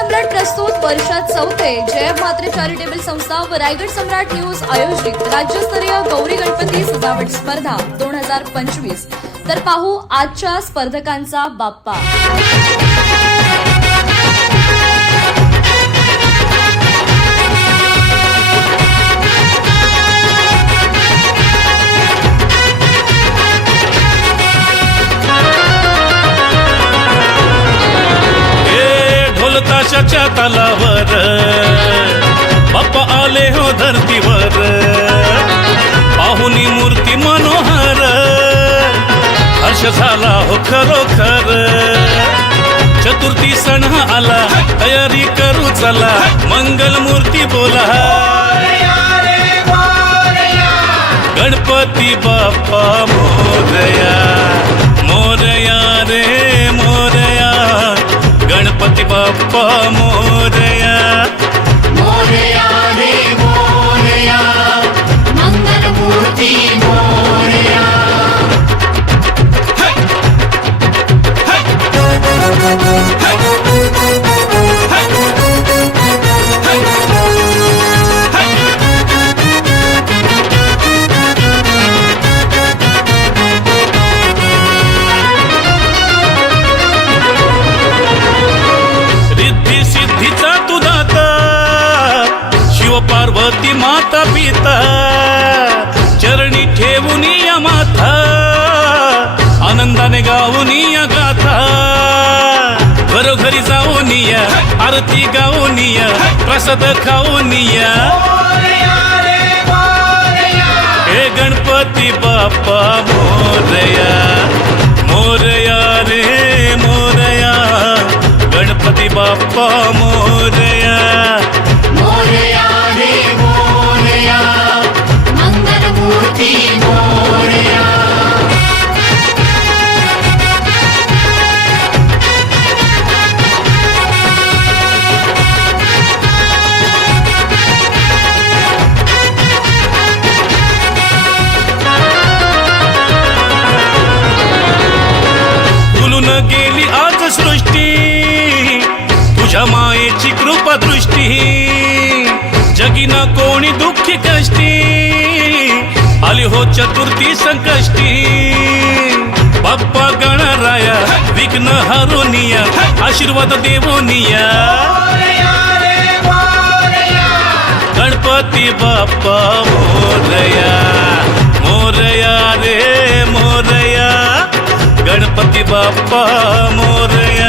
सम्राट प्रस्तुत वर्षात चौथे जय मात्रे चॅरिटेबल संस्था व रायगड सम्राट न्यूज आयोजित राज्यस्तरीय गौरी गणपती सजावट स्पर्धा 2025। तर पाहू आजच्या स्पर्धकांचा बाप्पा। ताशाच्या तालावर बाप्पा आले हो धरतीवर, पाहुनी मूर्ती मनोहर, हर्ष झाला हो खरोखर। चतुर्थी सण आला, तयारी करू चला, मंगल मूर्ती बोला गणपती बाप्पा मोरया, मोरया रे मोरया, गणपती बाप्पा मोरया, मोरया रे मोरया, मंगल मूर्ती मोरया। पार्वती माता पिता चरणी ठेवून या माथा, आनंदाने गाऊन या गाथा, घरोघरी जाऊन या, आरती गाऊन या, प्रसाद खाऊन या। हे गणपती बाप्पा मोरया, मोरया रे मोरया, गणपती बाप्पा मोरया, मोरया रे मोरया, मंगल मूर्ती मोरया। फुलून गेली आज सृष्टी, तुझ्या मायेची कृपा दृष्टी, जगीना कोणी दुःखी कष्टी, आली हो चतुर्थी संकष्टी। बाप्पा गणराया विघ्न हरुनिया, आशीर्वाद देवोनिया, गणपती बाप्पा मोरया, मोरया रे मोरया, गणपती बाप्पा मोरया।